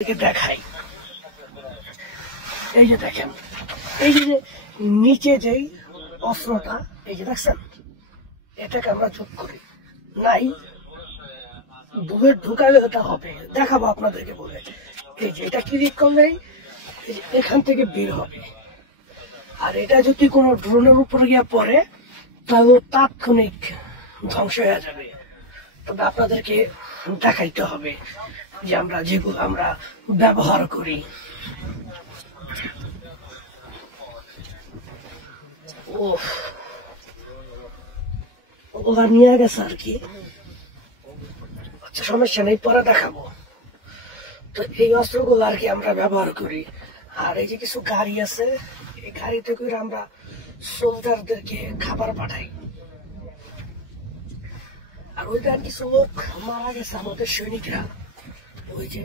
দেখাই, এই যে দেখেন, এই যে নিচে যেই অস্ত্রটা, এই যে দেখছেন, এটাকে আমরা যোগ করি নাই বুলেট ঢুকালে এটা হবে, দেখাবো আপনাদেরকে বলে। এই যে এটা ক্লিক করলেই এখান থেকে বের হবে, আর এটা যদি কোনো ড্রোনের উপর গিয়ে পড়ে তাহলে তাৎক্ষণিক ধ্বংস হয়ে যাবে। তবে আপনাদেরকে দেখাইতে হবে যে আমরা যেগুলো আমরা ব্যবহার করি। ওগুলা নিয়ে গেছে আর কি, আচ্ছা সমস্যা নেই, পরে দেখাবো। তো এই অস্ত্রগুলো আর কি আমরা ব্যবহার করি। আর এই যে কিছু গাড়ি আছে, এই গাড়িতে করে আমরা সোলজারদেরকে খাবার পাঠাই। আর ওইখানে কিছু লোক মারা গেছে আমাদের সৈনিকরা, ওই যে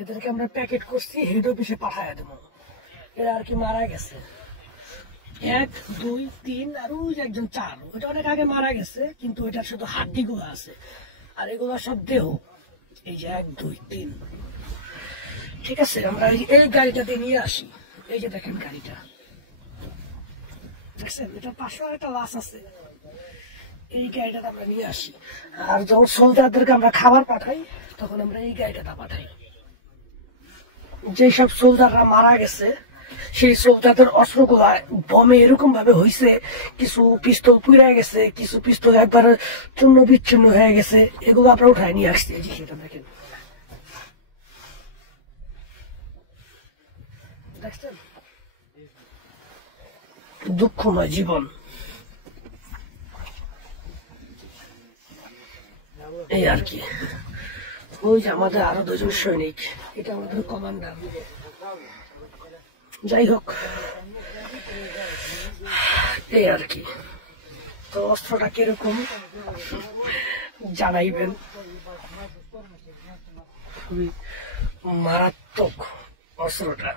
এদেরকে আমরা প্যাকেট করছি, হেড অফিসে পাঠায় দেবো। এরা আর কি মারা গেছে 1 2 3, আর ওই যে একজন 4, ওইটা অনেক আগে মারা গেছে, কিন্তু ওইটা শুধু হাড্ডি গুলো আছে, আর এগুলো সব দেহ। এই যে 1 2 3, ঠিক আছে। আমরা এই গাড়িটাতে নিয়ে আসি, এই যে দেখেন গাড়িটা দেখছেন, এটা পাশে একটা লাশ আছে, এই গাড়িটাতে আমরা নিয়ে আসি। আর যখন সোলজারদেরকে আমরা খাবার পাঠাই তখন আমরা এই গাড়িটাতে পাঠাই। যেসব সোলজাররা মারা গেছে সেই সোলজারদের অস্ত্রগুলা বমে এরকম ভাবে হয়েছে, কিছু পিস্তল পুড়ে গেছে, কিছু পিস্তল একবার চূর্ণ বিচ্ছিন্ন হয়ে গেছে, এগুলো আমরা উঠায় নিয়ে আসছি। এই যে সেটা দেখেন, দেখছেন, দুঃখময় জীবন এই আর কি। ওই যে আমাদের আরো 2 জন সৈনিক, এটা আমাদের কমান্ডার। যাই হোক, এই আর কি। তো অস্ত্রটা কিরকম জানাইবেন, খুবই মারাত্মক অস্ত্রটা।